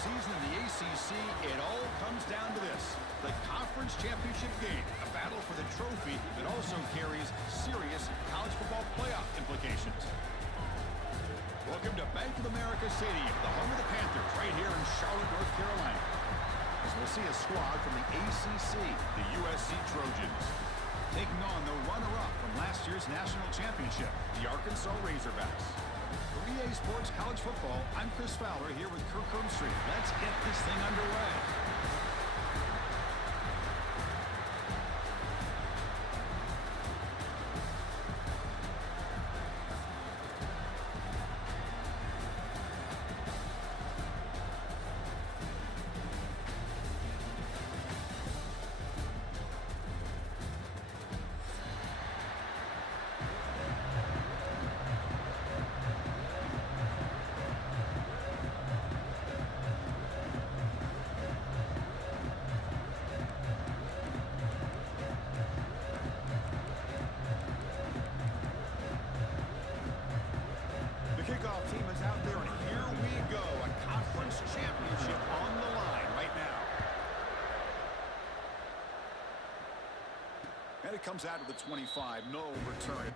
season in the ACC, it all comes down to this. The conference championship game, a battle for the trophy that also carries serious college football playoff implications. Welcome to Bank of America Stadium, the home of the Panthers, right here in Charlotte, North Carolina. As we'll see a squad from the ACC, the USC Trojans, taking on the runner-up from last year's national championship, the Arkansas Razorbacks. For EA Sports College Football, I'm Chris Fowler here with Kirk Herbstreit. Let's get this thing underway. Kickoff team is out there, and here we go. A conference championship on the line right now. And it comes out of the 25. No return.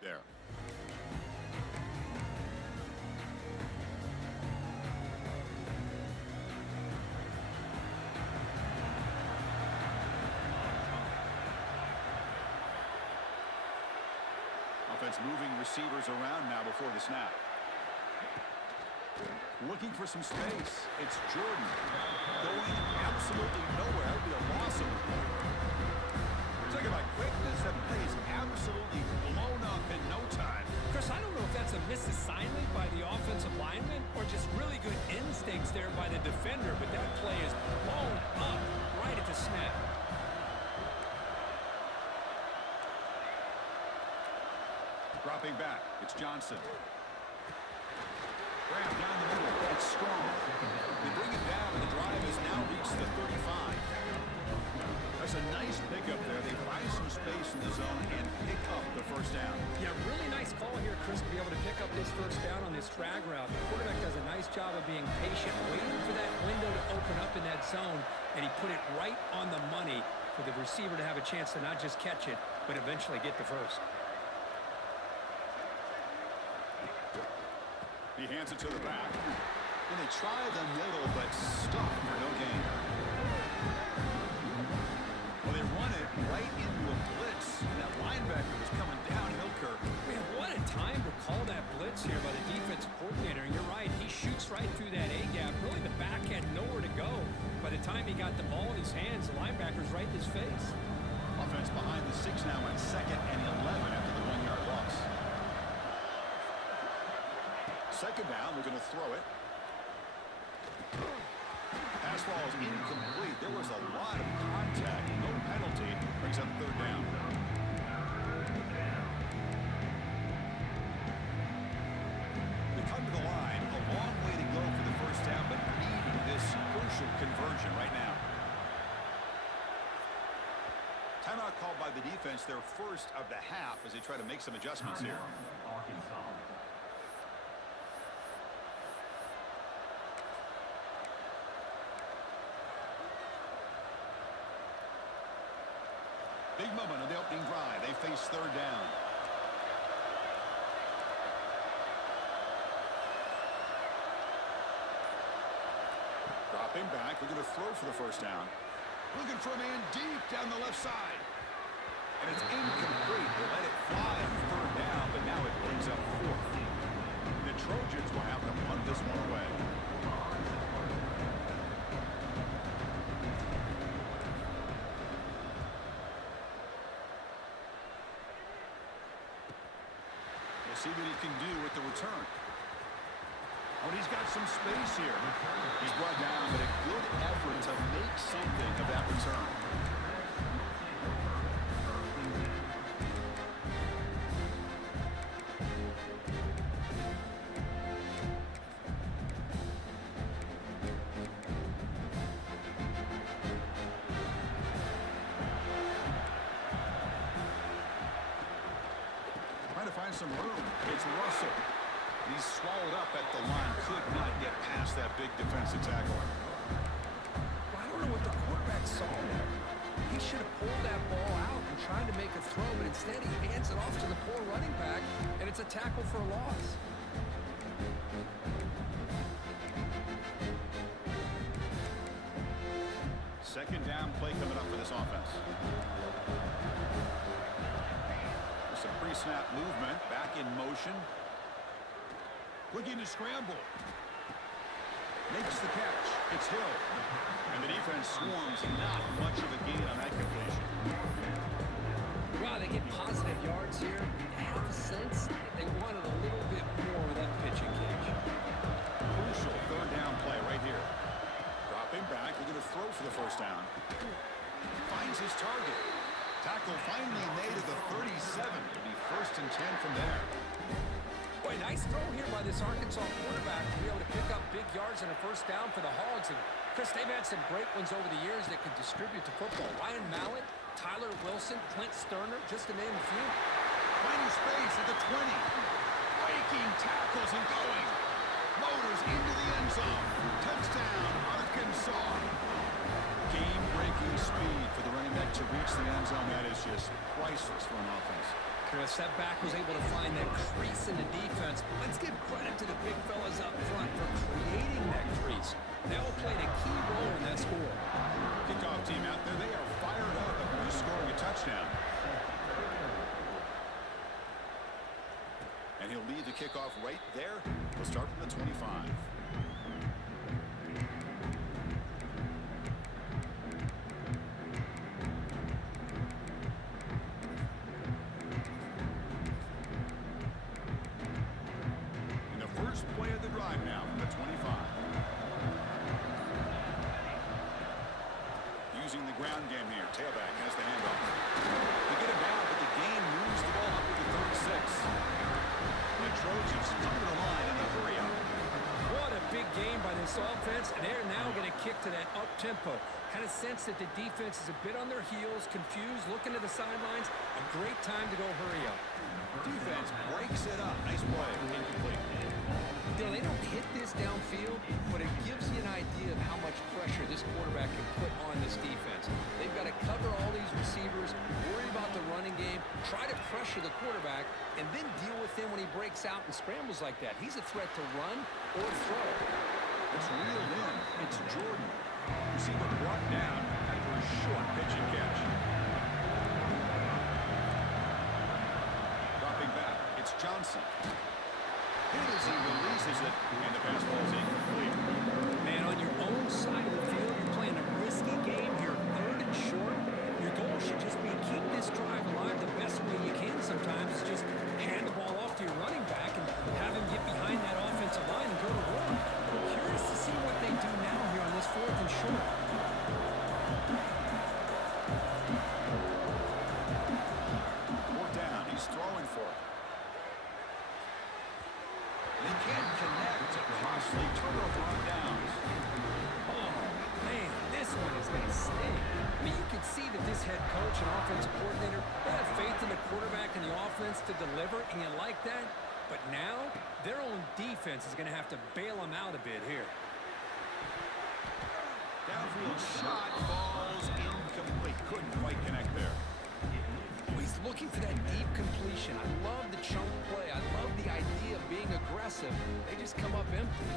There. Offense moving receivers around now before the snap. Looking for some space. It's Jordan. Going absolutely nowhere. It'll be a loss of Talk about quickness, that play is absolutely blown up in no time. Chris, I don't know if that's a misassignment by the offensive lineman or just really good instincts there by the defender, but that play is blown up right at the snap. Dropping back, it's Johnson. Grab down the middle, it's Strong. They bring it down, and the drive has now reached the 35. That's a nice pickup there. They find some space in the zone and pick up the first down. Yeah, really nice call here, Chris, to be able to pick up this first down on this drag route. The quarterback does a nice job of being patient, waiting for that window to open up in that zone, and he put it right on the money for the receiver to have a chance to not just catch it, but eventually get the first. He hands it to the back. And they try the middle, but stop for no gain. Well, they run it right into a blitz. That linebacker was coming downhill, Kirk. Man, what a time to call that blitz here by the defensive coordinator. And you're right, he shoots right through that A-gap. Really, the back had nowhere to go. By the time he got the ball in his hands, the linebacker's right in his face. Offense behind the 6 now on 2nd and 11 after the 1-yard loss. Second down, they're going to throw it. Pass ball is incomplete. There was a lot of contact. No penalty. Brings up 3rd down. They come to the line. A long way to go for the first down, but needing this crucial conversion right now. Timeout called by the defense, their first of the half, as they try to make some adjustments here. Big moment on the opening drive. They face 3rd down. Dropping back. They're going to throw for the first down. Looking for a man deep down the left side. And it's incomplete. They let it fly See what he can do with the return. Oh, and he's got some space here. He's brought down, but a good effort to make something of that return. Trying to find some room. It's Russell. He's swallowed up at the line. Could not get past that big defensive tackle. Well, I don't know what the quarterback saw there. He should have pulled that ball out and tried to make a throw, but instead he hands it off to the poor running back, and it's a tackle for a loss. Second down play coming up for this offense. Some pre-snap movement. Back in motion. Looking to scramble. Makes the catch. It's Hill. And the defense swarms. Not much of a gain on that completion. Wow, they get positive yards here. I have a sense that they wanted a little bit more of that pitching catch. Crucial third down play right here. Dropping back. Looking to throw for the first down. Finds his target. Tackle finally made at the 37. It'll be 1st and 10 from there. Boy, nice throw here by this Arkansas quarterback to be able to pick up big yards and a first down for the Hogs. And Chris, they've had some great ones over the years that can distribute the football. Ryan Mallett, Tyler Wilson, Clint Sterner, just to name a few. Finding space at the 20. Breaking tackles and going. Motors into the end zone. Touchdown, Arkansas. Game-breaking speed for the running back to reach the end zone. That is just priceless for an offense. Chris, that back was able to find that crease in the defense. Let's give credit to the big fellas up front for creating that crease. They all played a key role in that score. Kickoff team out there, they are fired up after scoring a touchdown. And he'll lead the kickoff right there. We'll start from the 25. Play of the drive now from the 25. Using the ground game here. Tailback has the handoff. They get him down, but the game moves the ball up to the 36. The Trojans come to the line in the hurry up. What a big game by this offense, and they're now going to kick to that up-tempo. Kind of sense that the defense is a bit on their heels, confused, looking to the sidelines. A great time to go hurry up. Defense breaks it up. Nice play. Incomplete. Dan, they don't hit this downfield, but it gives you an idea of how much pressure this quarterback can put on this defense. They've got to cover all these receivers, worry about the running game, try to pressure the quarterback, and then deal with him when he breaks out and scrambles like that. He's a threat to run or throw. It's reeled in. It's Jordan. Receiver brought down after a short pitching catch. Dropping back. It's Johnson. Hit as he releases it, and the pass ball is incomplete. Man, on your own side of the field, you're playing a risky game here, 3rd and short. Your goal should just be keep this drive alive the best way you can sometimes. Is just hand the ball off to your running back and have him get behind that offensive line and go to work. I'm curious to see what they do now here on this 4th and short. 4th down, he's throwing for it. They can't connect. A costly turnover on downs. Oh, man, this one is going to sting. I mean, you can see that this head coach and offensive coordinator, they have faith in the quarterback and the offense to deliver, and you like that. But now, their own defense is going to have to bail them out a bit here. Downfield shot falls incomplete. Couldn't quite connect there. He's looking for that deep completion. I love the chunk play. I love the idea of being aggressive. They just come up empty.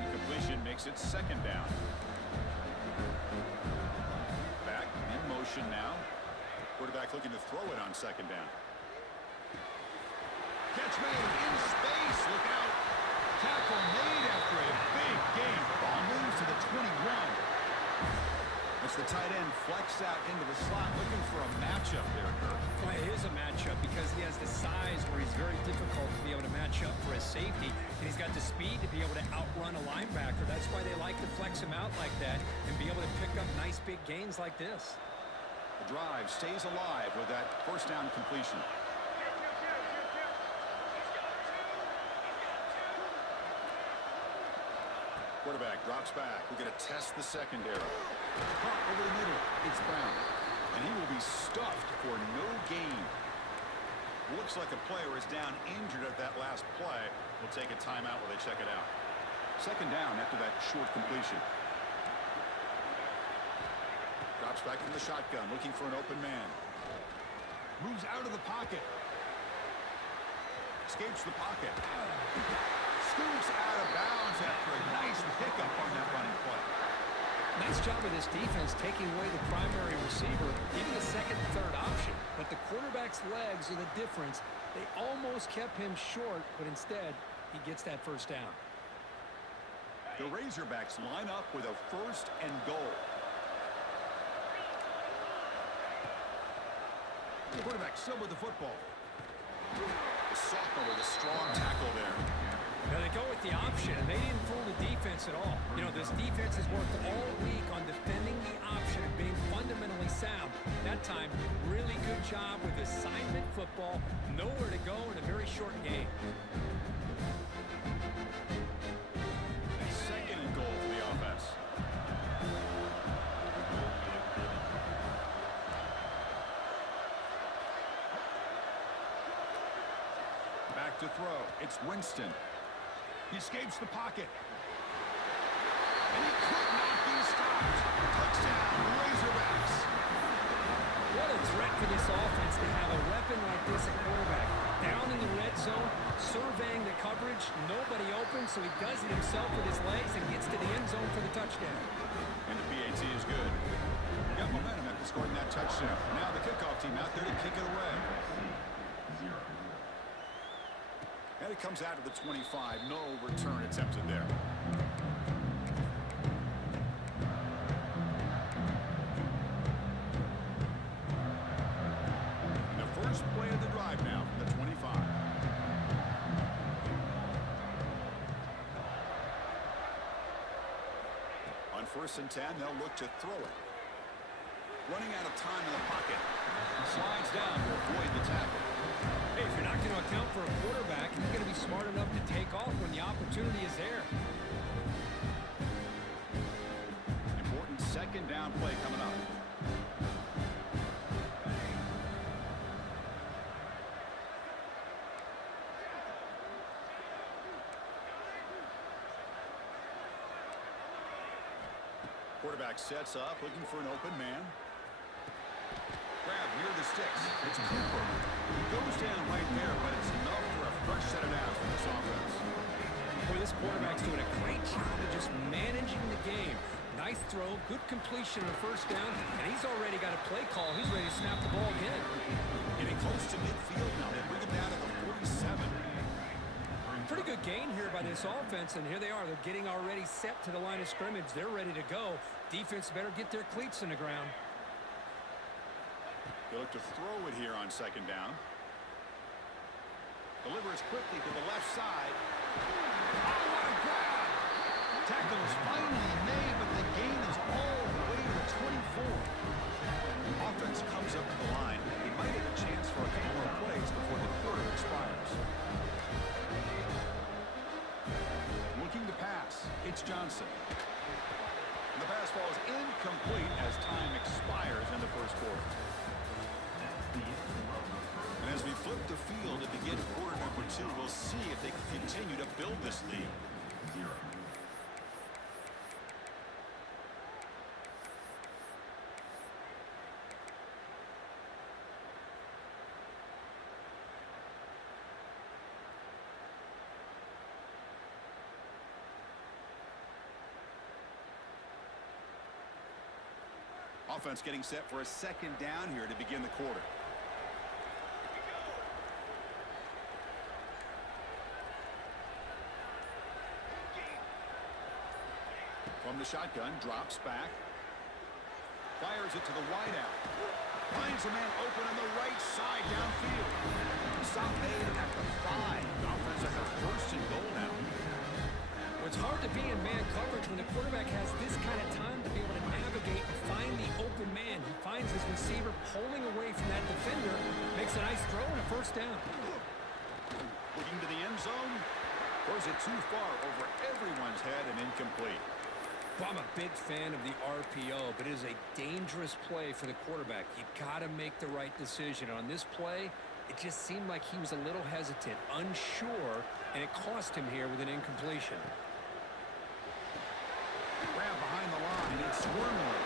Incompletion makes it 2nd down. Back in motion now. Quarterback looking to throw it on 2nd down. Catch made in space. Look out. Tackle made after a big gain. Ball moves to the 21. It's the tight end flexed out into the slot, looking for a matchup there, Kirk. Well, it is a matchup because he has the size where he's very difficult to be able to match up for his safety, and he's got the speed to be able to outrun a linebacker. That's why they like to flex him out like that and be able to pick up nice big gains like this. The drive stays alive with that first down completion. Quarterback drops back. We're going to test the secondary. Caught over the middle. It's Brown. And he will be stuffed for no gain. Looks like a player is down injured at that last play. We'll take a timeout while they check it out. Second down after that short completion. Drops back from the shotgun, looking for an open man. Moves out of the pocket. Escapes the pocket. Scoops out of bounds after a nice pickup on that running play. Nice job of this defense taking away the primary receiver, giving a second and third option. But the quarterback's legs are the difference. They almost kept him short, but instead, he gets that first down. The Razorbacks line up with a first and goal. The quarterback still with the football. The sophomore with a strong tackle there. Now they go with the option, and they didn't fool the defense at all. You know, this defense has worked all week on defending the option and being fundamentally sound. That time, really good job with assignment football. Nowhere to go in a very short game. Second and goal for the offense. Back to throw. It's Winston. He escapes the pocket. And he could not be stopped. Touchdown, Razorbacks. What a threat for this offense to have a weapon like this at quarterback. Down in the red zone, surveying the coverage, nobody open, so he does it himself with his legs and gets to the end zone for the touchdown. And the PAT is good. Got momentum after scoring that touchdown. Now the kickoff team out there to kick it away. And it comes out of the 25. No return attempted there. And the first play of the drive now from the 25. On 1st and 10, they'll look to throw it. Running out of time in the pocket. Slides down to avoid the tackle. Hey, if you're not going to account for a quarterback, you're going to be smart enough to take off when the opportunity is there. Important second down play coming up. Quarterback sets up, looking for an open man. Grab near the sticks. It's Cooper. He goes down right there, but it's enough for a fresh set of downs for this offense. Boy, this quarterback's doing a great job of just managing the game. Nice throw, good completion on the first down, and he's already got a play call. He's ready to snap the ball again. Getting close to midfield now. They bring him down to the 47. Pretty good gain here by this offense, and here they are. They're getting already set to the line of scrimmage. They're ready to go. Defense better get their cleats in the ground. They look to throw it here on second down. Delivers quickly to the left side. Oh, what a grab! Tackle is finally made, but the gain is all the way to the 24. Offense comes up to the line. He might have a chance for a couple more plays before the quarter expires. Looking to pass. It's Johnson. And the pass ball is incomplete as time expires in the first quarter. And as we flip the field to begin quarter number 2, we'll see if they can continue to build this lead. Offense getting set for a second down here to begin the quarter. From the shotgun, drops back. Fires it to the wideout. Finds a man open on the right side downfield. Stop made at the 5. The offense has a first and goal now. Well, it's hard to be in man coverage when the quarterback has this kind of time to be able to navigate and find the open man. He finds his receiver pulling away from that defender, makes a nice throw and a first down. Looking to the end zone. Throws it too far over everyone's head and incomplete. Well, I'm a big fan of the RPO, but it is a dangerous play for the quarterback. You got to make the right decision. On this play, it just seemed like he was a little hesitant, unsure, and it cost him here with an incompletion. Grab behind the line. It's Wormley.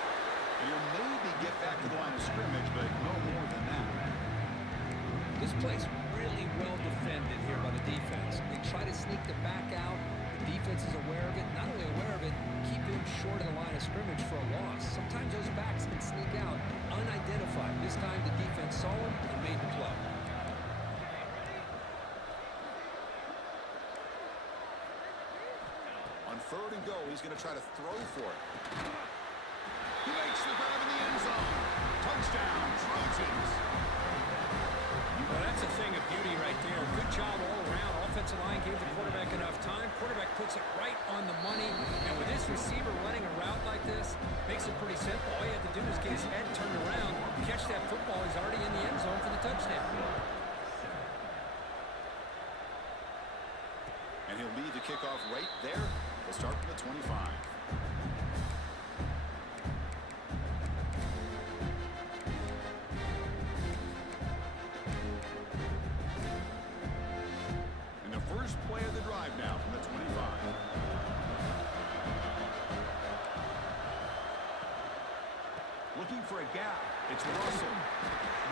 He'll maybe get back to the line of scrimmage, but no more than that. This play's really well defended here by the defense. They try to sneak the back out. The defense is aware of it. Not only aware of it, keep him short of the line of scrimmage for a loss. Sometimes those backs can sneak out unidentified. This time the defense saw him and made the play. On 3rd and goal, he's going to try to throw for it. He makes the grab in the end zone. Touchdown, Trojans. Well, that's a thing of beauty right there. Good job all around. Offensive line gave the quarterback enough time. Quarterback puts it right on the money. And with this receiver running a route like this, makes it pretty simple. All you have to do is get his head turned around, catch that football. He's already in the end zone for the touchdown. And he'll lead the kickoff right there. They'll start from the 25. And the first play of the drive now from the 25. Looking for a gap. It's Russell.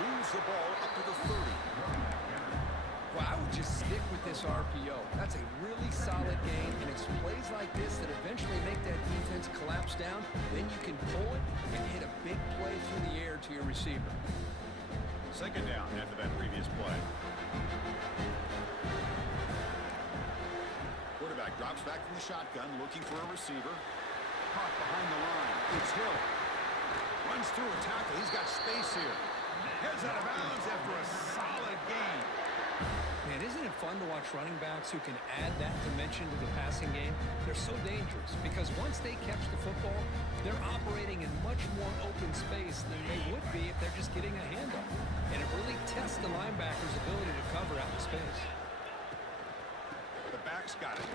Moves the ball up to the 30. Well, I would just stick with this RPO. That's a really solid game, and it's plays like this that eventually make that defense collapse down. Then you can pull it and hit a big play through the air to your receiver. Second down after that previous play. Quarterback drops back from the shotgun, looking for a receiver. Caught behind the line. It's Hill. Runs through a tackle. He's got space here. Heads out of bounds after a solid game. Man, isn't it fun to watch running backs who can add that dimension to the passing game? They're so dangerous because once they catch the football, they're operating in much more open space than they would be if they're just getting a handoff. And it really tests the linebacker's ability to cover out in space. The back's got it.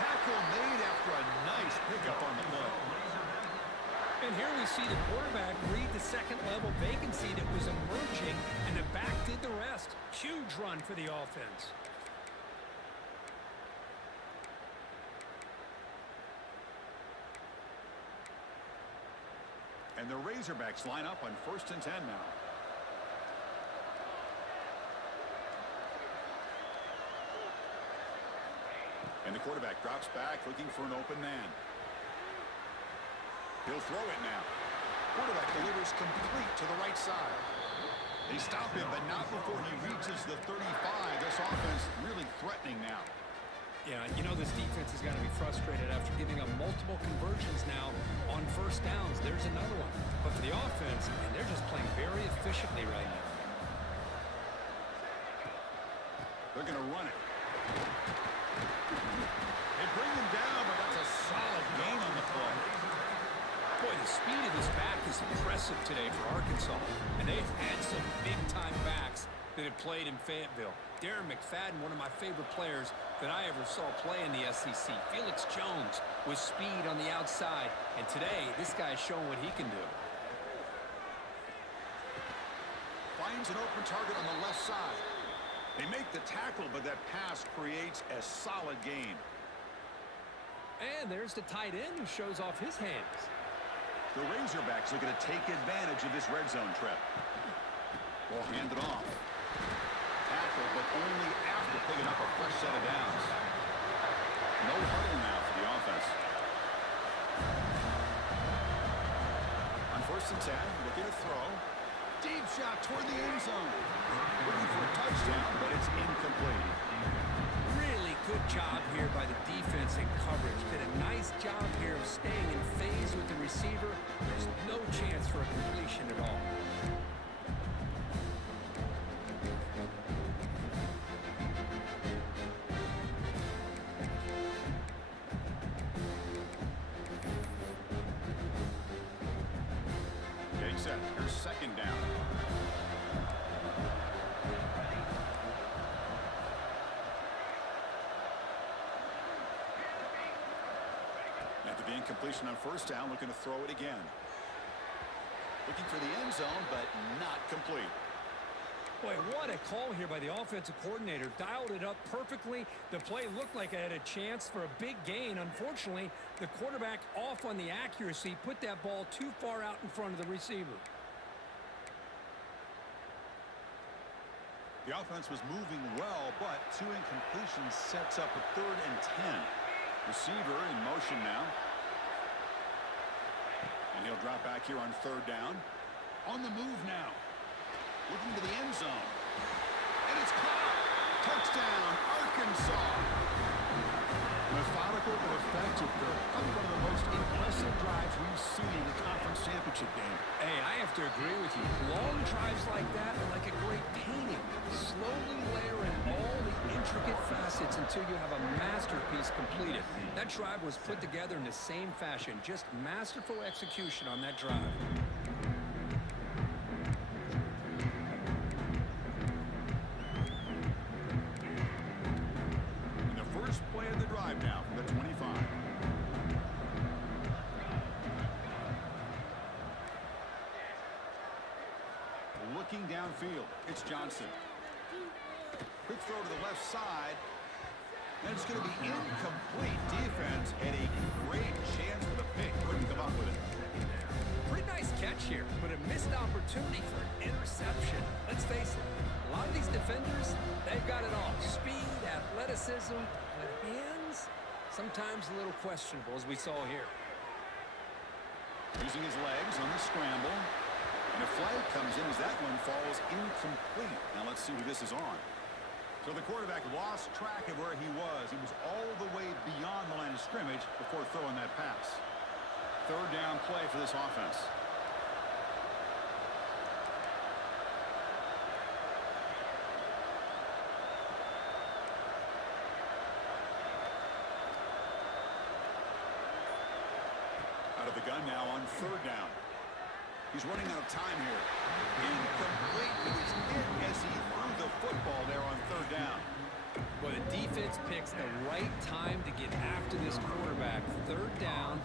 Tackle made after a nice pickup on the play. And here we see the quarterback read the second-level vacancy that was emerging, and the back did the rest. Huge run for the offense. And the Razorbacks line up on 1st and 10 now. And the quarterback drops back, looking for an open man. He'll throw it now. Quarterback delivers complete to the right side. They stop him, but not before he reaches the 35. This offense really threatening now. Yeah, you know this defense is going to be frustrated after giving up multiple conversions now on first downs. There's another one. But for the offense, and they're just playing very efficiently right now. They're going to run it. They bring him down, but that's a solid gain on the play. Boy, the speed of this back is impressive today for Arkansas. And they've had some big-time backs that have played in Fayetteville. Darren McFadden, one of my favorite players that I ever saw play in the SEC. Felix Jones with speed on the outside. And today, this guy is showing what he can do. Finds an open target on the left side. They make the tackle, but that pass creates a solid gain. And there's the tight end who shows off his hands. The Razorbacks are going to take advantage of this red zone trip. Ball handed off. Tackle, but only after picking up a fresh set of downs. No huddle now for the offense. On 1st and 10, looking to throw. Deep shot toward the end zone. Looking for a touchdown, but it's incomplete. Really Good job here by the defense and coverage. Did a nice job here of staying in phase with the receiver. There's no chance for a completion at all. Getting set. Here's second down. After the incompletion on first down, looking to throw it again. Looking for the end zone, but not complete. Boy, what a call here by the offensive coordinator. Dialed it up perfectly. The play looked like it had a chance for a big gain. Unfortunately, the quarterback off on the accuracy, put that ball too far out in front of the receiver. The offense was moving well, but two incompletions sets up a 3rd and 10. Receiver in motion now. And he'll drop back here on 3rd down. On the move now. Looking to the end zone. And it's caught. Touchdown, Arkansas. Methodical but effective, Kirk. Probably one of the most impressive drives we've seen in the conference championship game. Hey, I have to agree with you. Long drives like that are like a great painting. Slowly layer in all the intricate facets until you have a masterpiece completed. That drive was put together in the same fashion. Just masterful execution on that drive. Play of the drive now from the 25. Looking downfield, it's Johnson. Quick throw to the left side. And it's going to be incomplete. Defense had a great chance for the pick. Couldn't come up with it. Pretty nice catch here, but a missed opportunity for an interception. Let's face it, a lot of these defenders, they've got it all. Speed, athleticism, but hands, sometimes a little questionable, as we saw here. Using his legs on the scramble. And a flag comes in as that one falls incomplete. Now let's see who this is on. So the quarterback lost track of where he was. He was all the way beyond the line of scrimmage before throwing that pass. 3rd down play for this offense. Out of the gun now on 3rd down. He's running out of time here. Incomplete. It was it as he threw the football there on 3rd down. Well, the defense picks the right time to get after this quarterback. 3rd down,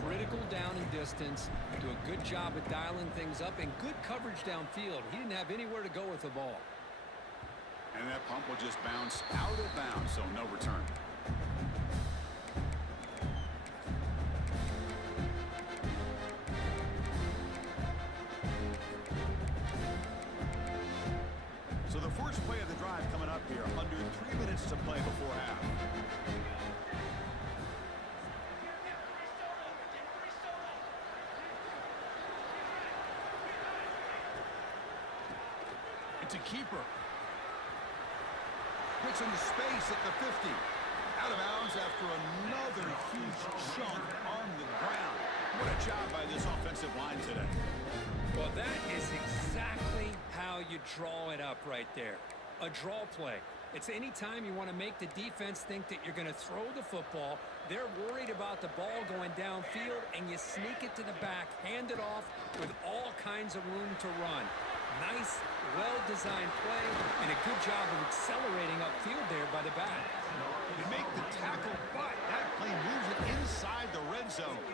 critical down and distance. Do a good job of dialing things up and good coverage downfield. He didn't have anywhere to go with the ball. And that pump will just bounce out of bounds, so no return. So the first play of the drive coming up here. Under 3 minutes to play before half. It's a keeper. Gets into space at the 50. Out of bounds after another huge chunk on the ground. What a job by this offensive line today. Well, that is exactly how you draw it up right there. A draw play. It's any time you want to make the defense think that you're going to throw the football. They're worried about the ball going downfield, and you sneak it to the back, hand it off with all kinds of room to run. Nice, well-designed play, and a good job of accelerating upfield there by the back. You make the tackle, but that play moves it inside the red zone.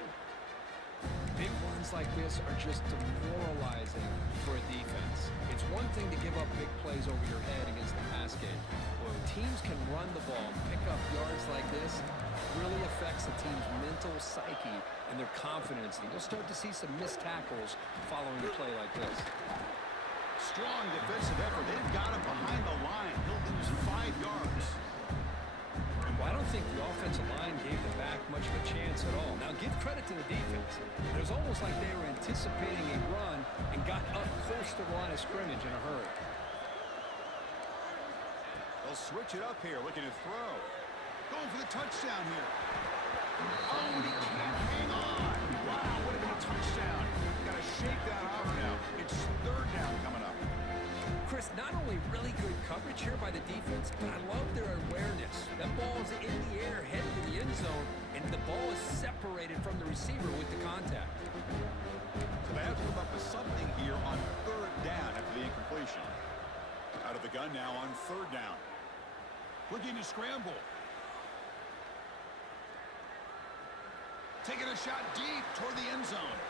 Big runs like this are just demoralizing for a defense. It's one thing to give up big plays over your head against the pass game. When teams can run the ball, pick up yards like this, it really affects the team's mental psyche and their confidence. And you'll start to see some missed tackles following a play like this. Strong defensive effort. They've got him behind the line. He'll lose 5 yards. Well, I don't think the offensive line gave the back much of a chance at all. Now, give credit to the defense. It was almost like they were anticipating a run and got up close to the line of scrimmage in a hurry. They'll switch it up here, looking to throw. Going for the touchdown here. Oh, and he can't hang on. Wow, would have been a touchdown. Got to shake that off now. It's third down coming up. Chris, not only really good coverage here by the defense, but I love their awareness. That ball is in the air, headed to the end zone, and the ball is separated from the receiver with the contact. So they have to come up with something here on third down after the incompletion. Out of the gun now on third down. Looking to scramble. Taking a shot deep toward the end zone.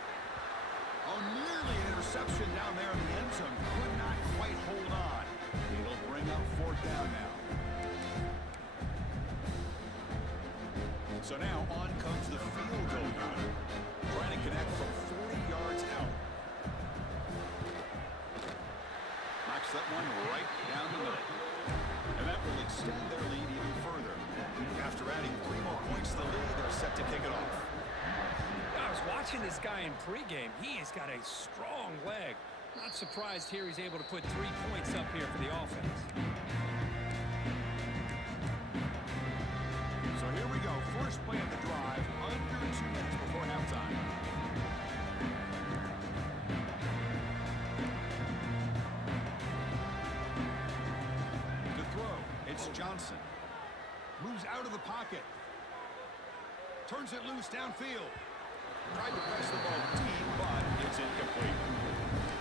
Oh, nearly an interception down there in the end zone. Could not quite hold on. It'll bring up fourth down now. So now on comes the field goal unit. Trying to connect from 40 yards out. Knocks that one right down the middle. And that will extend their lead even further. After adding 3 more points to the lead, they're set to kick it off. I was watching this guy in pregame. He has got a strong leg. Not surprised here he's able to put 3 points up here for the offense. So here we go. First play of the drive, under 2 minutes before halftime. To throw, it's Johnson. Moves out of the pocket. Turns it loose downfield. Tried to press the ball deep, but it's incomplete.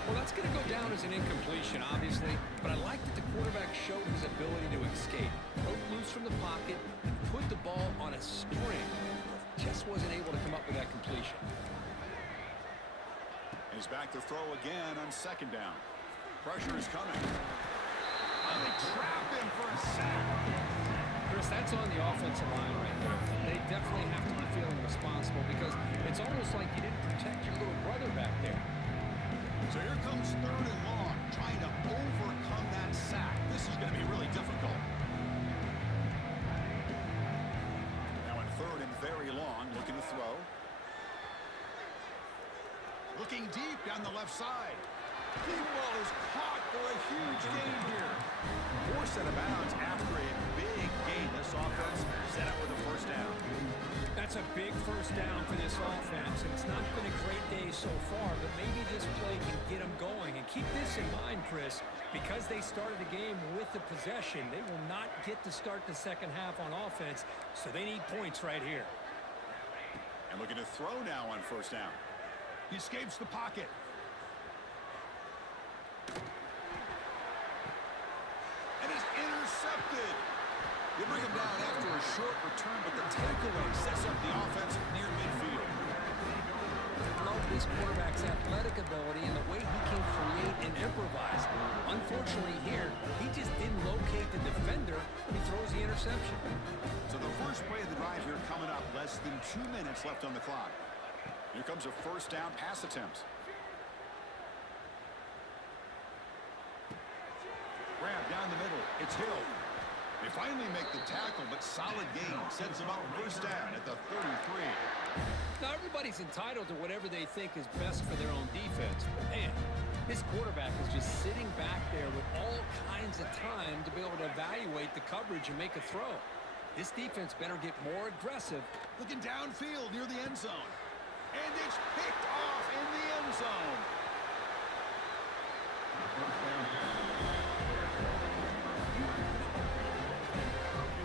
Well, that's going to go down as an incompletion, obviously, but I like that the quarterback showed his ability to escape. Broke loose from the pocket and put the ball on a string. Just wasn't able to come up with that completion. He's back to throw again on second down. Pressure is coming. And they trap him for a sack. Chris, that's on the offensive line right there. They definitely have to be feeling responsible because it's almost like you didn't protect your little brother back there. So here comes third and long, trying to overcome that sack. This is going to be really difficult. Now in third and very long, looking to throw. Looking deep down the left side. Deep ball is caught for a huge gain here. Forced out of bounds after a big gain. This offense set up with a first down. That's a big first down for this offense. And it's not been a great day so far, but maybe this play can get them going. And keep this in mind, Chris, because they started the game with the possession, they will not get to start the second half on offense, so they need points right here. And looking to throw now on first down. He escapes the pocket. And is intercepted. They bring him down after a short return, but the takeaway sets up the offense near midfield. I love this quarterback's athletic ability and the way he can create and improvise. Unfortunately here, he just didn't locate the defender. He throws the interception. So the first play of the drive here coming up, less than 2 minutes left on the clock. Here comes a first down pass attempt. Grab down the middle. It's Hill. They finally make the tackle, but solid gain sends them up first down at the 33. Now, everybody's entitled to whatever they think is best for their own defense. But, man, this quarterback is just sitting back there with all kinds of time to be able to evaluate the coverage and make a throw. This defense better get more aggressive. Looking downfield near the end zone. And it's picked off in the end zone.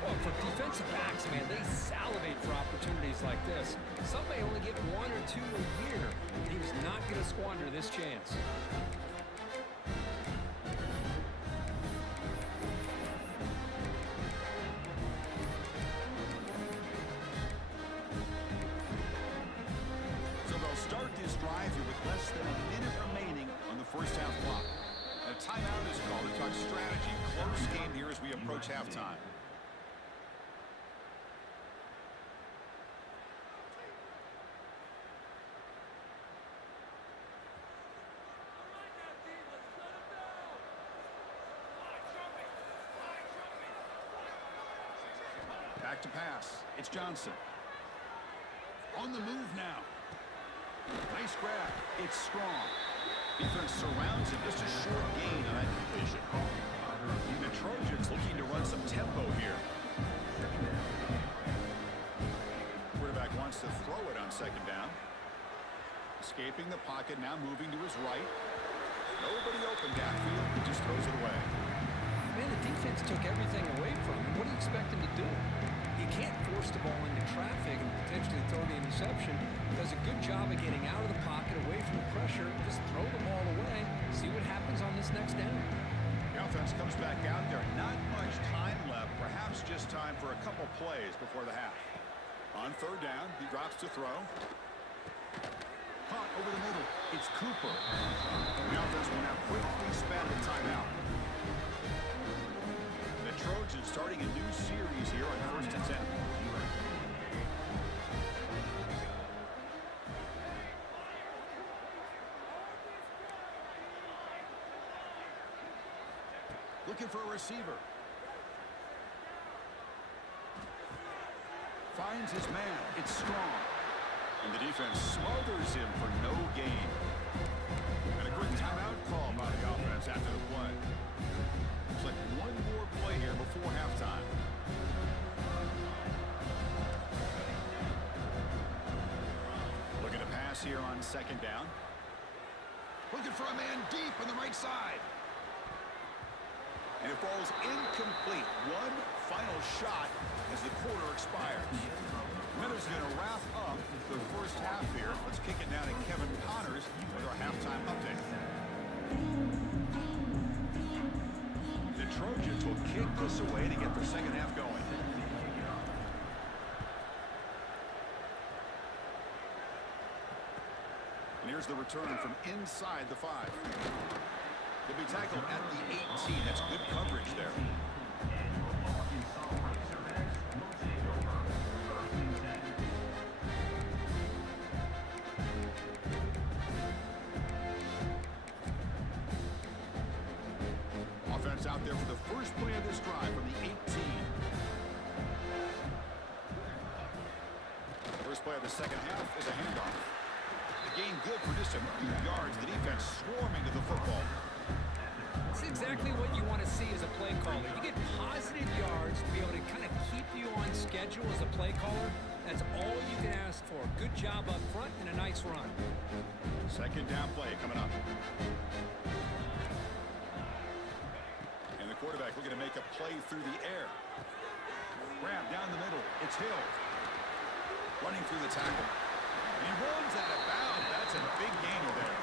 Well, for defensive backs, man, they salivate for opportunities like this. Some may only get 1 or 2 a year, and he was not going to squander this chance. So they'll start this drive here with less than a minute remaining on the first half clock. A timeout is called to talk strategy. Close game here as we approach halftime. Back to pass. It's Johnson. On the move now. Nice grab. It's strong. Defense surrounds him. Just a short gain on that completion. The Trojans looking to run some tempo here. escaping the pocket, now moving to his right. Nobody open downfield. He just throws it away. Man, the defense took everything away from him. What do you expect him to do? He can't force the ball into traffic and potentially throw the interception. Does a good job of getting out of the pocket, away from the pressure. Just throw the ball away. See what happens on this next down. The offense comes back out there. Not much time left. Perhaps just time for a couple plays before the half. On third down, he drops to throw. Caught over the middle. It's Cooper. The offense will now quickly spend the timeout. The Trojans starting a new series here on 1st and 10. Looking for a receiver. Finds his man. It's strong. And the defense smothers him for no gain. And a quick timeout call by the offense after the play. Looks like one more play here before halftime. Looking to pass here on second down. Looking for a man deep on the right side. And it falls incomplete. One final shot as the quarter expires. Miners going to wrap up the first half here. Let's kick it down to Kevin Connors with our halftime update. The Trojans will kick this away to get the second half going. And here's the return from inside the 5. He'll be tackled at the 18. That's good coverage there. Offense out there for the first play of this drive from the 18. First play of the second half is a handoff. The gain good for just a few yards. The defense swarming to the football. It's exactly what you want to see as a play caller. You get positive yards to be able to kind of keep you on schedule as a play caller. That's all you can ask for. Good job up front and a nice run. Second down play coming up. And the quarterback looking to make a play through the air. Grab down the middle. It's Hill. Running through the tackle. And he runs out of bounds. That's a big gainer there.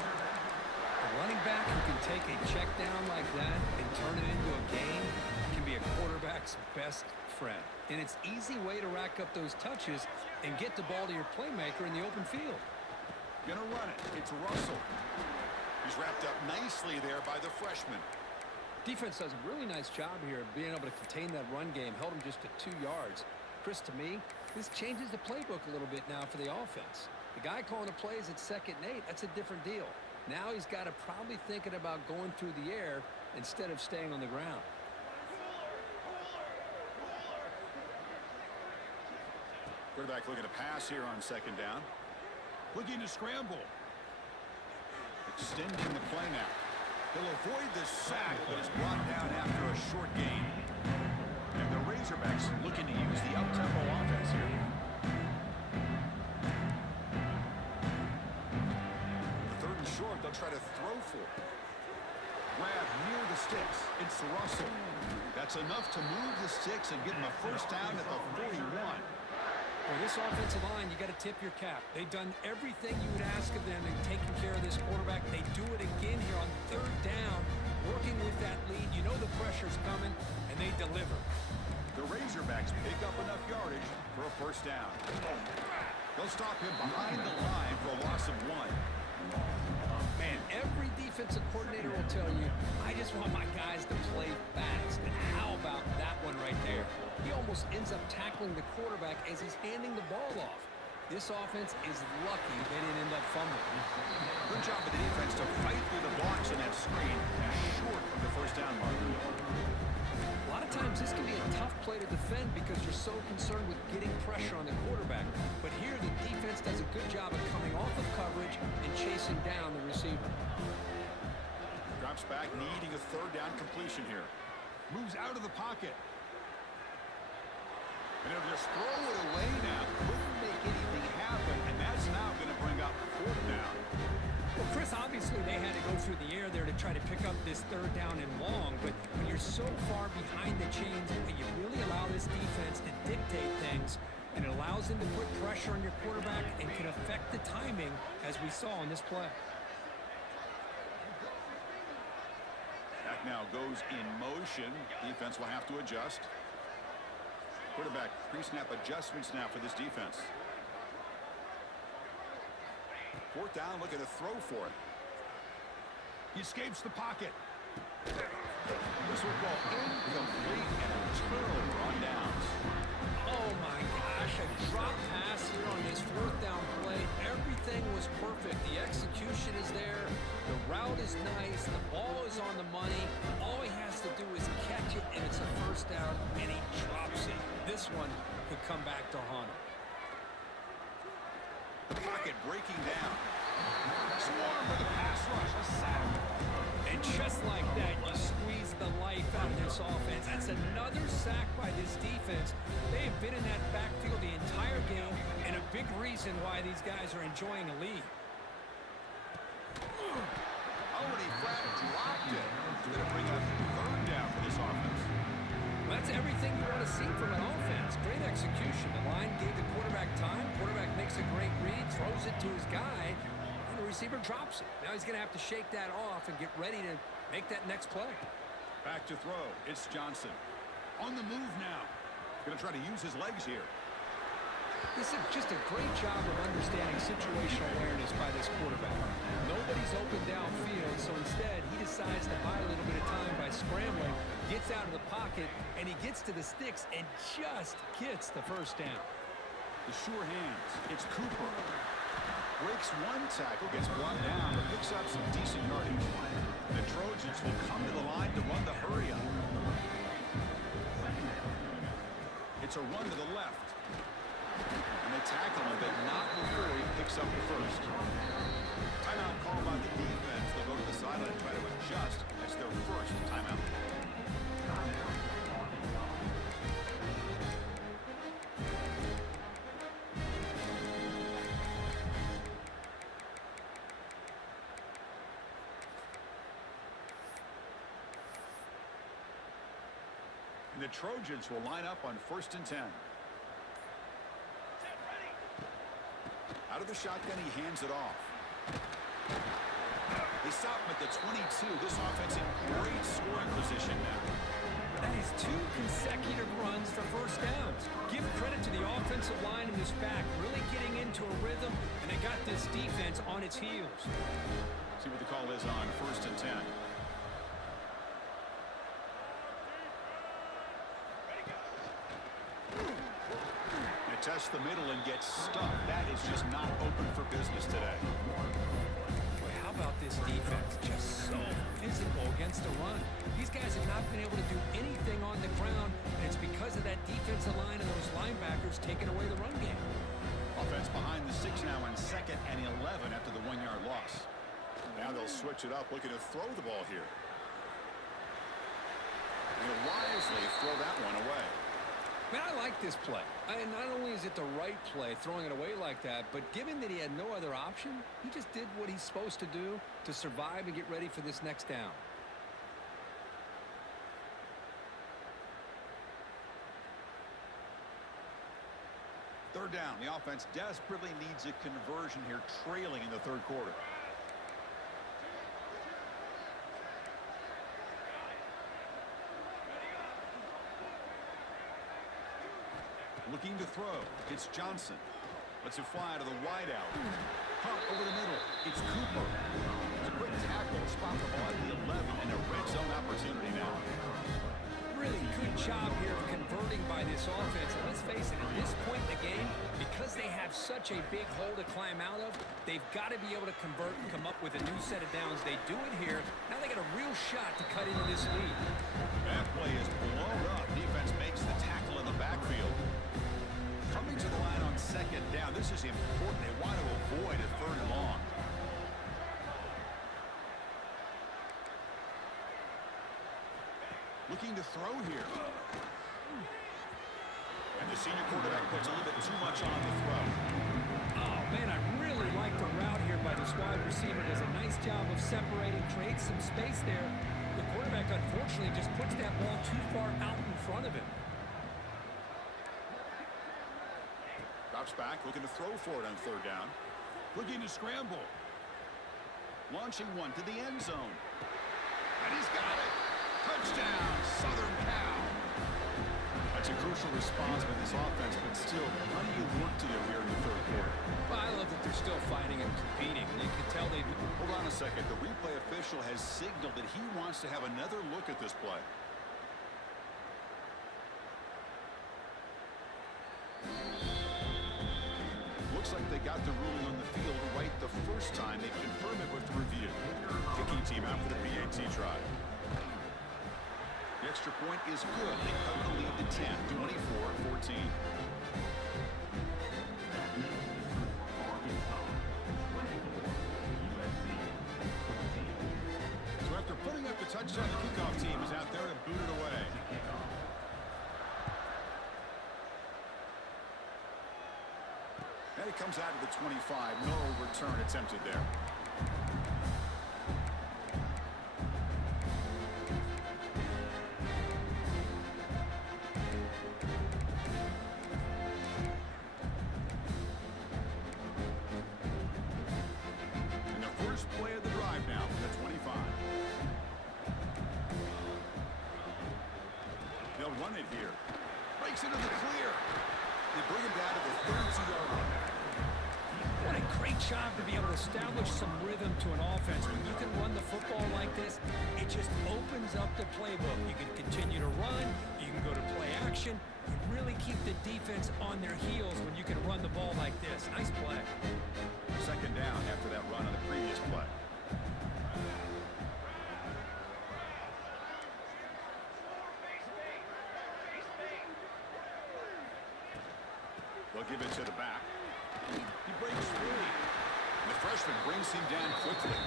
A running back who can take a check down like that and turn it into a gain can be a quarterback's best friend. And it's an easy way to rack up those touches and get the ball to your playmaker in the open field. Gonna run it. It's Russell. He's wrapped up nicely there by the freshman. Defense does a really nice job here of being able to contain that run game. Held him just to 2 yards. Chris, to me, this changes the playbook a little bit now for the offense. The guy calling the plays at 2nd and 8, that's a different deal. Now he's got to probably thinking about going through the air instead of staying on the ground. Quarterback looking to pass here on second down. Looking to scramble. Extending the play now. He'll avoid the sack, but is brought down after a short gain. And the Razorbacks looking to use the up-tempo offense here. Third and short, they'll try to throw for it. Grab near the sticks. It's Russell. That's enough to move the sticks and get him a first down at the 41. Well, this offensive line, you got to tip your cap. They've done everything you would ask of them in taking care of this quarterback. They do it again here on 3rd down, working with that lead. You know the pressure's coming, and they deliver. The Razorbacks pick up enough yardage for a first down. They'll stop him behind the line for a loss of 1. Man, every defensive coordinator will tell you, I just want my guys to play fast. And how about that one right there? He almost ends up tackling the quarterback as he's handing the ball off. This offense is lucky they didn't end up fumbling. Good job of the defense to fight through the blocks in that screen, short of the first down mark. A lot of times this can be a tough play to defend because you're so concerned with getting pressure on the quarterback. But here the defense does a good job of coming off of coverage and chasing down the receiver. Drops back, needing a 3rd down completion here. Moves out of the pocket. And he'll just throw it away now. Couldn't make anything happen, and that's now going to bring up 4th down. Chris, obviously they had to go through the air there to try to pick up this third down and long, but when you're so far behind the chains, you really allow this defense to dictate things, and it allows them to put pressure on your quarterback and can affect the timing, as we saw on this play. Back now goes in motion. Defense will have to adjust. Quarterback pre-snap adjustments now for this defense. Fourth down, looking to throw for it. He escapes the pocket. This will fall incomplete and a turnover on downs. Oh my gosh, a drop pass here on this fourth down play. Everything was perfect. The execution is there. The route is nice. The ball is on the money. All he has to do is catch it, and it's a first down, and he drops it. This one could come back to haunt him. Pocket breaking down. Swarm with a pass rush, a sack. And just like that, you squeeze the life out of this offense. That's another sack by this defense. They've been in that backfield the entire game, and a big reason why these guys are enjoying a lead. Already flat dropped it. Going to bring up third down for this offense. Well, that's everything you want to see from an offense. Great execution. The line gave the quarterback time. Quarterback makes a great read, throws it to his guy, and the receiver drops it. Now he's going to have to shake that off and get ready to make that next play. Back to throw. It's Johnson. On the move now. Going to try to use his legs here. This is just a great job of understanding situational awareness by this quarterback. Nobody's open downfield, so instead he decides to buy a little bit of time by scrambling, gets out of the pocket, and he gets to the sticks and just gets the first down. The sure hands. It's Cooper. Breaks one tackle, gets brought down, but picks up some decent yardage. The Trojans will come to the line to run the hurry up. It's a run to the left. And they tackle him, but not before he picks up the first. Timeout call by the defense. They'll go to the sideline and try to adjust. That's their first timeout. And the Trojans will line up on 1st and 10. Out of the shotgun, he hands it off. They stop him at the 22. This offense in great scoring position now. That is 2 consecutive runs for first downs. Give credit to the offensive line in this back, really getting into a rhythm, and they got this defense on its heels. See what the call is on 1st and 10. Test the middle and get stuck. That is just not open for business today. Boy, how about this defense? Just so physical against the run. These guys have not been able to do anything on the ground, and it's because of that defensive line and those linebackers taking away the run game. Offense behind the 6 now on 2nd and 11 after the 1-yard loss. Now they'll switch it up, looking to throw the ball here. They'll wisely throw that one away. Man, I like this play. And not only is it the right play, throwing it away like that, but given that he had no other option, he just did what he's supposed to do to survive and get ready for this next down. Third down. The offense desperately needs a conversion here, trailing in the third quarter. Looking to throw. It's Johnson. Lets it fly to the wideout. Pump over the middle. It's Cooper. It's a quick tackle. Spot the ball at the 11 and a red zone opportunity now. Really good job here of converting by this offense. And let's face it, at this point in the game, because they have such a big hole to climb out of, they've got to be able to convert and come up with a new set of downs. They do it here. Now they got a real shot to cut into this lead. That play is blown up. Defense makes the tackle in the backfield. Coming to the line on 2nd down. This is important. They want to avoid a 3rd and long. Looking to throw here. And the senior quarterback puts a little bit too much on the throw. Oh, Man, I really like the route here by this wide receiver. Does a nice job of separating, creates some space there. The quarterback, unfortunately, just puts that ball too far out in front of him. Drops back, looking to throw for it on third down. Looking to scramble. Launching one to the end zone. And he's got it. Touchdown, Southern Cal. That's a crucial response by this offense, but still plenty of work to do here in the third quarter. Well, I love that they're still fighting and competing. You can tell they... Hold on a second. The replay official has signaled that he wants to have another look at this play. Looks like they got the ruling on the field right the first time. They confirm it with the review. Kicking team out for the PAT try. The extra point is good. They cut the lead to 10, 24-14. So after putting up the touchdown, the kickoff team is out there to boot it away. And it comes out of the 25. No return attempted there. And the first play of the drive now from the 25. They'll run it here. Breaks into the clear. They bring him down to the 32-yard line. What a great job to be able to establish some rhythm to an offense. When you can run the football like this, it just opens up the playbook. You can continue to run. You can go to play action. You really keep the defense on their heels when you can run the ball like this. Nice play. Second down after that run on the previous play. They'll give it to the back. He breaks free. And the freshman brings him down quickly.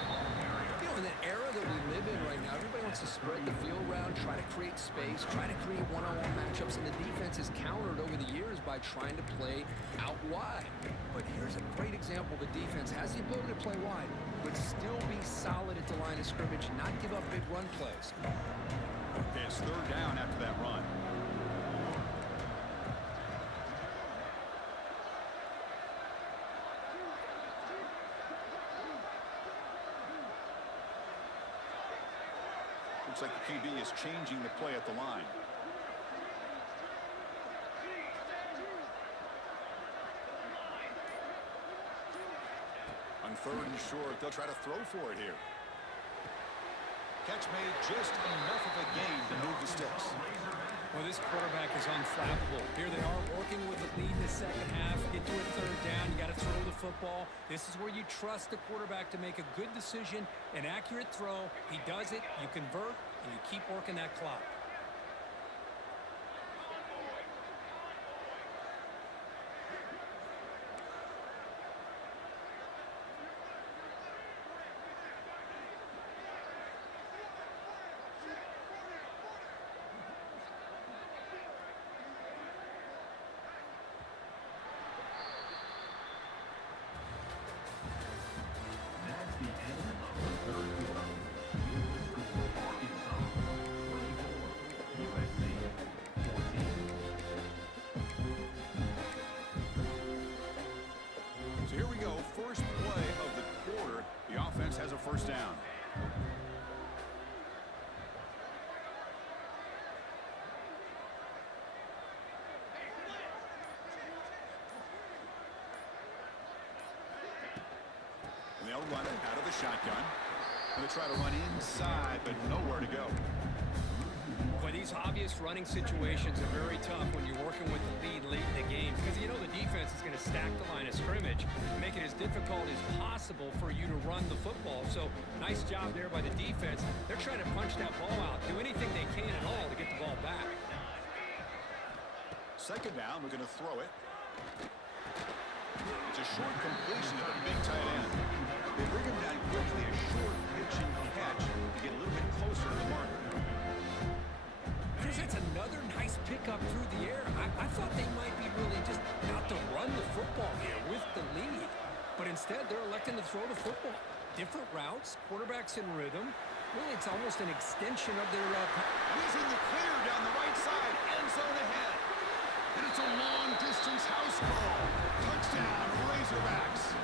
You know, in the era that we live in right now, everybody wants to spread the field around, try to create space, try to create one-on-one matchups, and the defense is countered over the years by trying to play out wide. But here's a great example. The defense has the ability to play wide, but still be solid at the line of scrimmage, not give up big run plays. Okay, it's third down after that run. Looks like the QB is changing the play at the line. On third and short, they'll try to throw for it here. Catch made, just enough of a gain to move the sticks. Well, this quarterback is unflappable. Here they are working with the lead in the second half. Get to a third down. You got to throw the football. This is where you trust the quarterback to make a good decision, an accurate throw. He does it, you convert, and you keep working that clock. So here we go, first play of the quarter. The offense has a first down. And they'll run it out of the shotgun. Going to try to run inside, but nowhere to go. Boy, these obvious running situations are very tough when you're working with the lead late in the game because you know the defense is going to stack the line of scrimmage, make it as difficult as possible for you to run the football. So nice job there by the defense. They're trying to punch that ball out, do anything they can at all to get the ball back. Second down, we're going to throw it. It's a short completion to the big tight end. They bring him down quickly, a short pitch and catch to get a little bit closer to the marker. That's another nice pickup through the air. I thought they might be really just out to run the football here with the lead. But instead, they're electing to throw the football. Different routes, quarterbacks in rhythm. Really, it's almost an extension of their... He's in the clear down the right side, end zone ahead. And it's a long-distance house call. Touchdown, Razorbacks.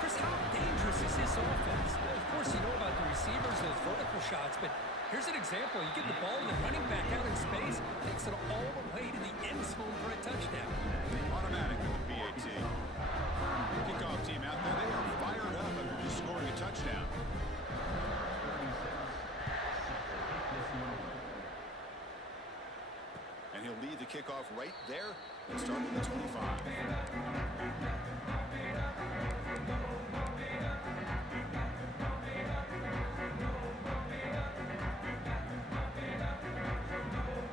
Chris, how dangerous is this offense? Of course, you know about the receivers, those vertical shots, but here's an example. You get the ball to the running back out in space, takes it all the way to the end zone for a touchdown. Automatic with the PAT. Kickoff team out there, they are fired up after just scoring a touchdown. And he'll lead the kickoff right there and start at the 25.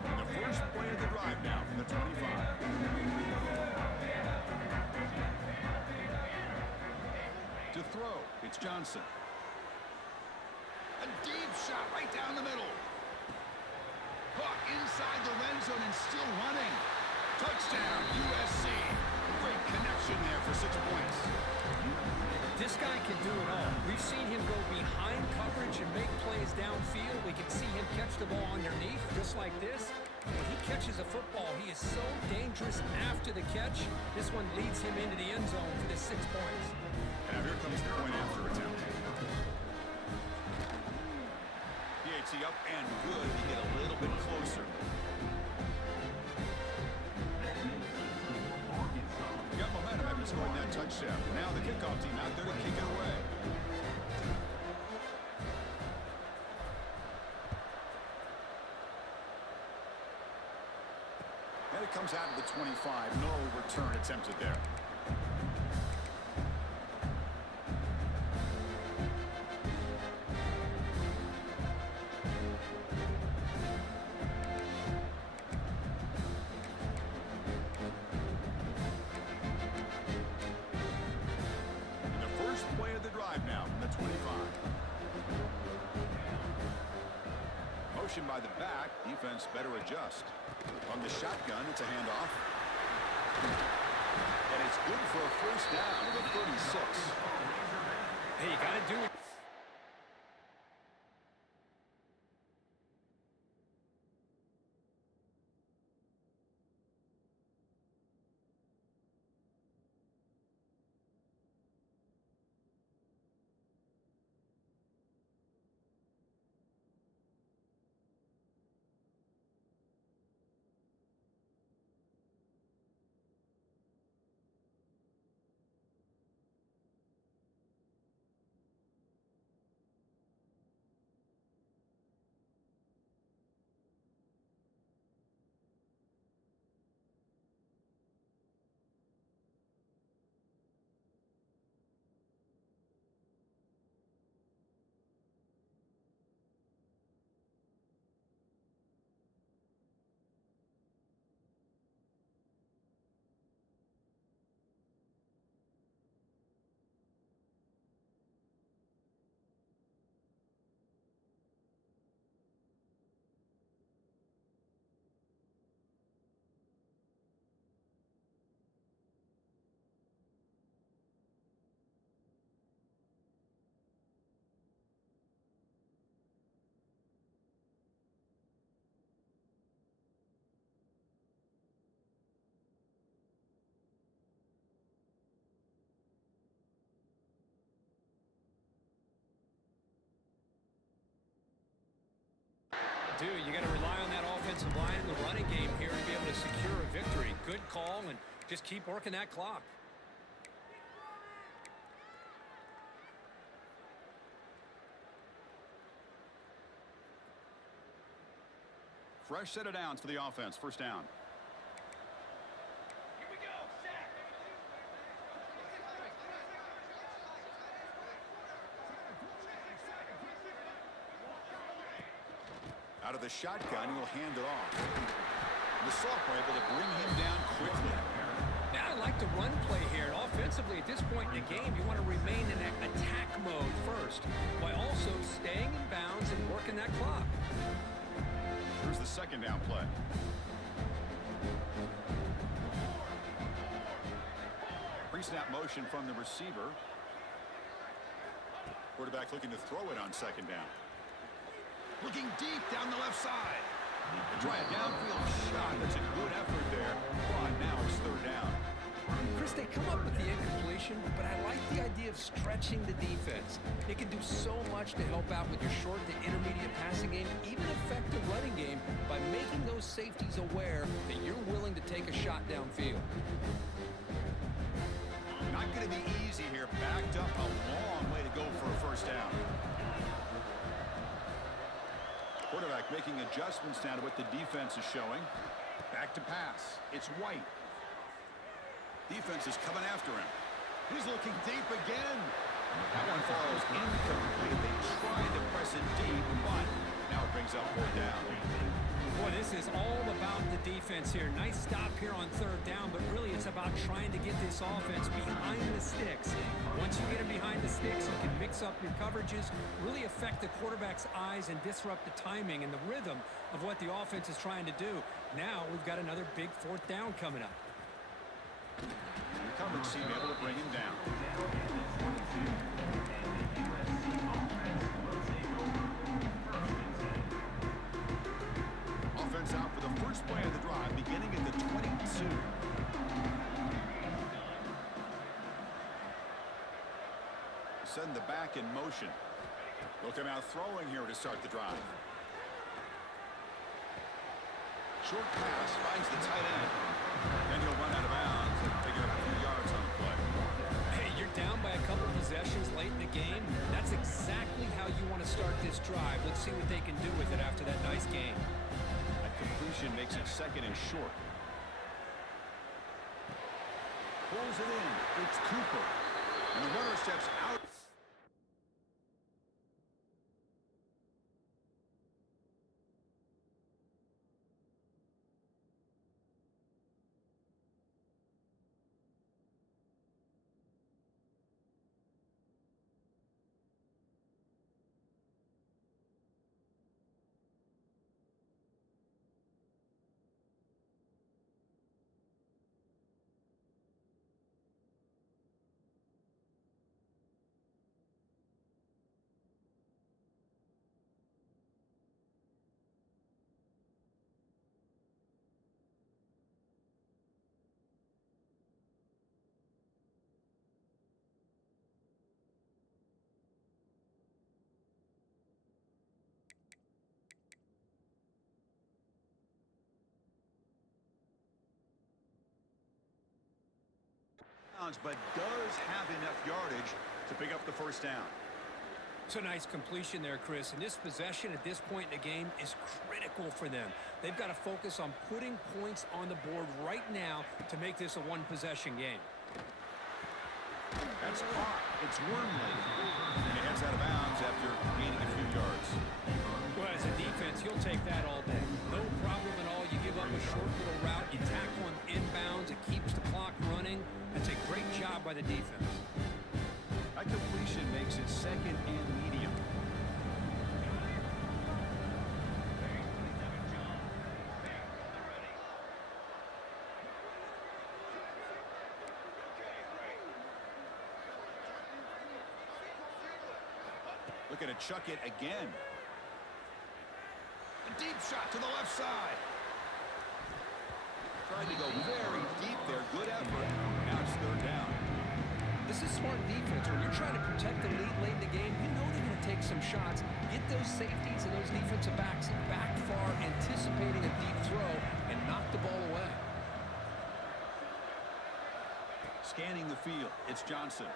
And the first play of the drive now from the 25. To throw, it's Johnson. A deep shot right down the middle. Caught inside the red zone and still running. Touchdown, USC. Great connection there for 6 points. This guy can do it all. We've seen him go behind coverage and make plays downfield. We can see him catch the ball underneath, just like this. When he catches a football, he is so dangerous after the catch. This one leads him into the end zone for the 6 points. Now here comes the point after attempt. PAT up and good to get a little bit closer. Got momentum after scoring that touchdown. Now the kickoff team out there to kick it away. And it comes out of the 25. No return attempted there. By the back, defense better adjust. On the shotgun, it's a handoff. And it's good for a first down at the 36. Hey, you got to do it. Do. You got to rely on that offensive line in the running game here to be able to secure a victory. Good call, and just keep working that clock. Fresh set of downs for the offense. First down. Here we go. Sack. Out of the shotgun, he'll hand it off. The sophomore able to bring him down quickly. Now I like the run play here. Offensively, at this point in the game, you want to remain in that attack mode first, while also staying in bounds and working that clock. Here's the second down play. Pre-snap motion from the receiver. Quarterback looking to throw it on second down. Looking deep down the left side. Try a downfield shot. That's a good effort there. But now it's third down. Chris, they come up with the incompletion, but I like the idea of stretching the defense. It can do so much to help out with your short to intermediate passing game, even effective running game, by making those safeties aware that you're willing to take a shot downfield. Not going to be easy here. Backed up a long way to go for a first down. Quarterback making adjustments now to what the defense is showing. Back to pass. It's White. Defense is coming after him. He's looking deep again. That one falls incomplete. They tried to press it deep, but now it brings up fourth down. Boy, this is all about the defense here. Nice stop here on third down, but really it's about trying to get this offense behind the sticks. Once you get them behind the sticks, you can mix up your coverages, really affect the quarterback's eyes, and disrupt the timing and the rhythm of what the offense is trying to do. Now we've got another big fourth down coming up. The coverage team able to bring him down. Offense out for the first play of the drive, beginning at the 22. Send the back in motion. They'll come out throwing here to start the drive. Short pass finds the tight end. And he'll run out of bounds and pick up a few yards on the play. Hey, you're down by a couple possessions late in the game. That's exactly how you want to start this drive. Let's see what they can do with it after that nice game. That completion makes it second and short. Pulls it in. It's Cooper. And the runner steps out. But does have enough yardage to pick up the first down. It's a nice completion there, Chris. And this possession at this point in the game is critical for them. They've got to focus on putting points on the board right now to make this a one-possession game. That's caught. It's Wormley. And he heads out of bounds after gaining a few yards. Well, as a defense, you'll take that all day. No problem at all. You give up a short little route. You tackle him inbounds. It keeps the clock running. That's a great job by the defense. That completion makes it second and medium. Looking to chuck it again. A deep shot to the left side. Tried to go very deep there. Good effort. Now it's third down. This is smart defense. When you're trying to protect the lead late in the game, you know they're going to take some shots. Get those safeties and those defensive backs back far, anticipating a deep throw, and knock the ball away. Scanning the field. It's Johnson.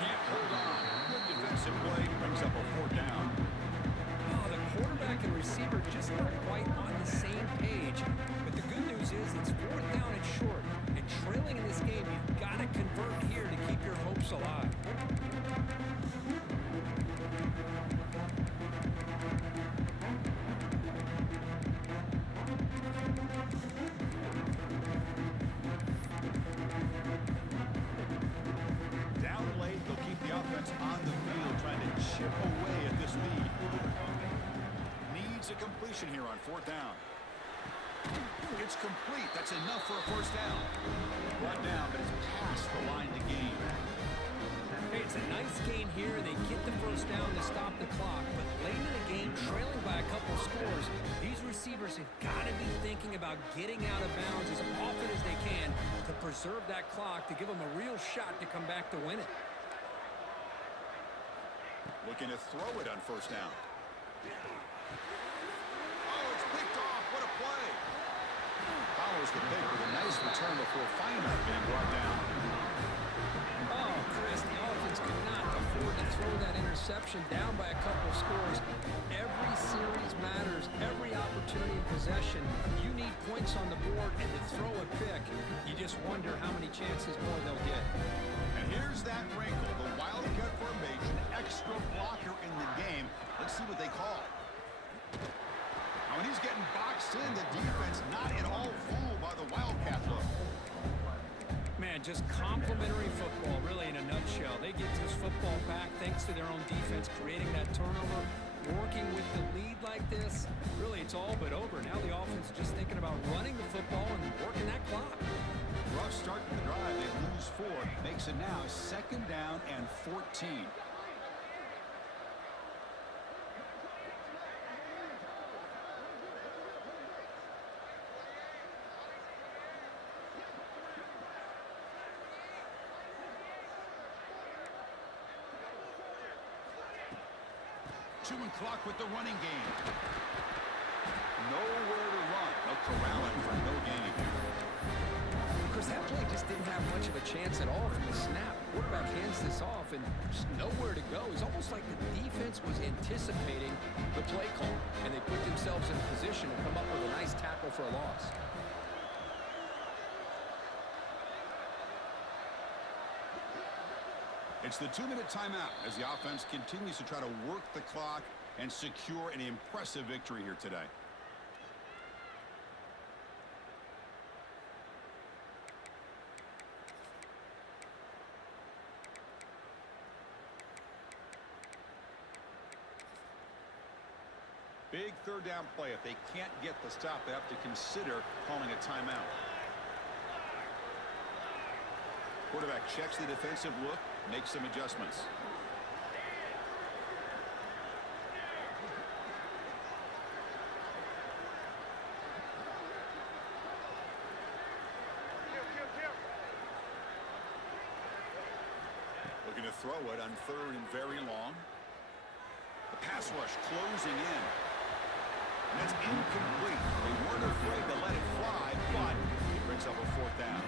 Can't hold on. Good defensive play. Brings up a fourth down. Oh, the quarterback and receiver just not quite on the same page. But the good news is it's fourth down and short. And trailing in this game, you've got to convert here to keep your hopes alive. Down late, they'll keep the offense on the field, trying to chip away at this lead. Needs a completion here on fourth down. It's complete. That's enough for a first down. Brought down, but it's past the line to gain. Hey, it's a nice gain here. They get the first down to stop the clock, but late in the game, trailing by a couple scores, these receivers have got to be thinking about getting out of bounds as often as they can to preserve that clock, to give them a real shot to come back to win it. Looking to throw it on first down. Oh, it's picked off. What a play. Follows the pick with a nice return before finally being brought down. Oh, Chris, the offense could not afford to throw that interception down by a couple scores. Every series matters. Every opportunity in possession. You need points on the board, and to throw a pick, you just wonder how many chances more they'll get. And here's that wrinkle. The Wildcat formation, extra blocker in the game. Let's see what they call. Now, when he's getting boxed in, the defense not at all fooled by the Wildcat look. Man, just complimentary football, really, in a nutshell. They get this football back thanks to their own defense, creating that turnover, working with the lead like this. Really, it's all but over. Now the offense is just thinking about running the football and working that clock. Rough start to the drive. They lose 4. Makes it now 2nd down and 14. Chewing clock with the running game. Nowhere to run. They'll corral him for no gain. Chris, that play just didn't have much of a chance at all from the snap. Quarterback hands this off and just nowhere to go. It's almost like the defense was anticipating the play call, and they put themselves in a position to come up with a nice tackle for a loss. It's the 2-minute timeout as the offense continues to try to work the clock and secure an impressive victory here today. Big 3rd down play. If they can't get the stop, they have to consider calling a timeout. Quarterback checks the defensive look, makes some adjustments. Looking to throw it on 3rd and very long. The pass rush closing in. And that's incomplete. They weren't afraid to let it fly, but it brings up a 4th down.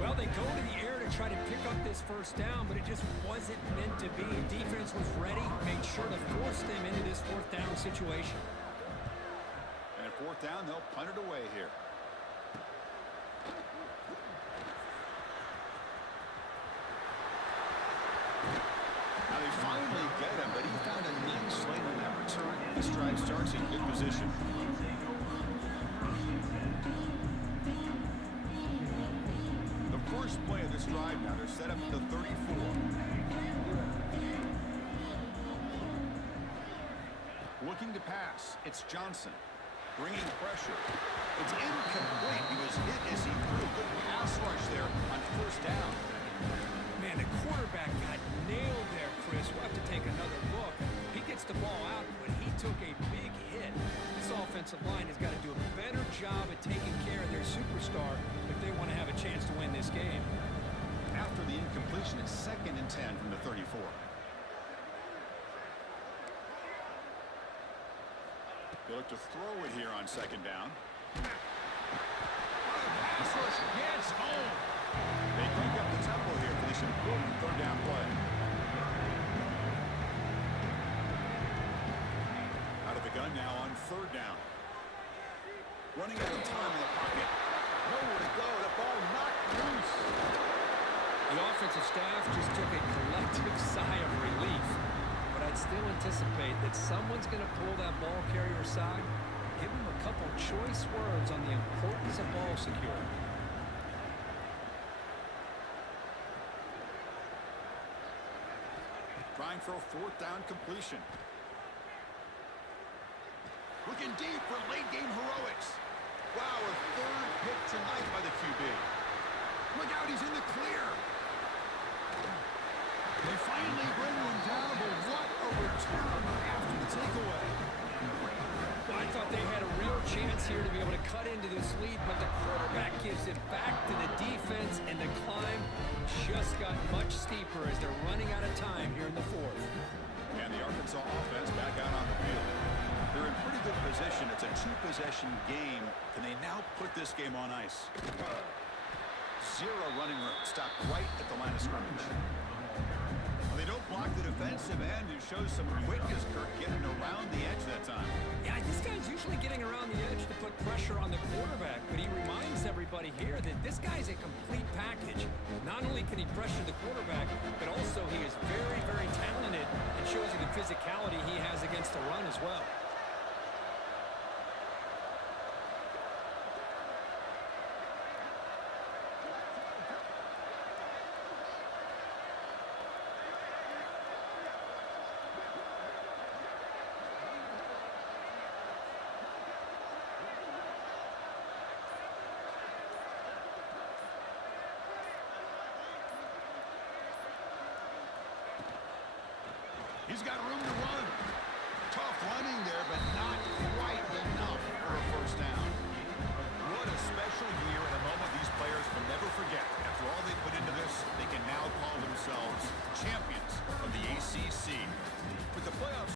Well, they go to the air to try to pick up this first down, but it just wasn't meant to be. Defense was ready, made sure to force them into this 4th down situation. And at 4th down, they'll punt it away here. Now they finally get him, but he found a nice lane on that return. This drive starts in good position. The first play of this drive now, they're set up at the 34. Looking to pass, it's Johnson. Bringing pressure. It's incomplete. He was hit as he threw. Good pass rush there on 1st down. Man, the quarterback got nailed there, Chris. We'll have to take another look. He gets the ball out, but he took a big hit. This offensive line has got to do a better job at taking care of their superstar if they want to have a chance to win this game. After the incompletion, it's 2nd and 10 from the 34. They look to throw it here on 2nd down. Pass rush gets home. They crank up the tempo here for this important 3rd down play. Out of the gun now on 3rd down. Running out of time in the pocket. Nowhere to go. The ball knocked loose. The offensive staff just took a collective sigh of relief. But I'd still anticipate that someone's going to pull that ball carrier aside, give him a couple choice words on the importance of ball security. Trying for a 4th down completion. Looking deep for late game heroics. Wow, a third pick tonight by the QB. Look out, he's in the clear. They finally bring him down, but what a return after the takeaway. Well, I thought they had a real chance here to be able to cut into this lead, but the quarterback gives it back to the defense, and the climb just got much steeper as they're running out of time here in the fourth. And the Arkansas offense back out on the field. They're in pretty good position. It's a two-possession game. Can they now put this game on ice? Zero running room. Stopped right at the line of scrimmage. Well, they don't block the defensive end, who shows some quickness, Kirk, getting around the edge that time. Yeah, this guy's usually getting around the edge to put pressure on the quarterback, but he reminds everybody here that this guy's a complete package. Not only can he pressure the quarterback, but also he is very, very talented and shows you the physicality he has against the run as well. He's got room to run. Tough running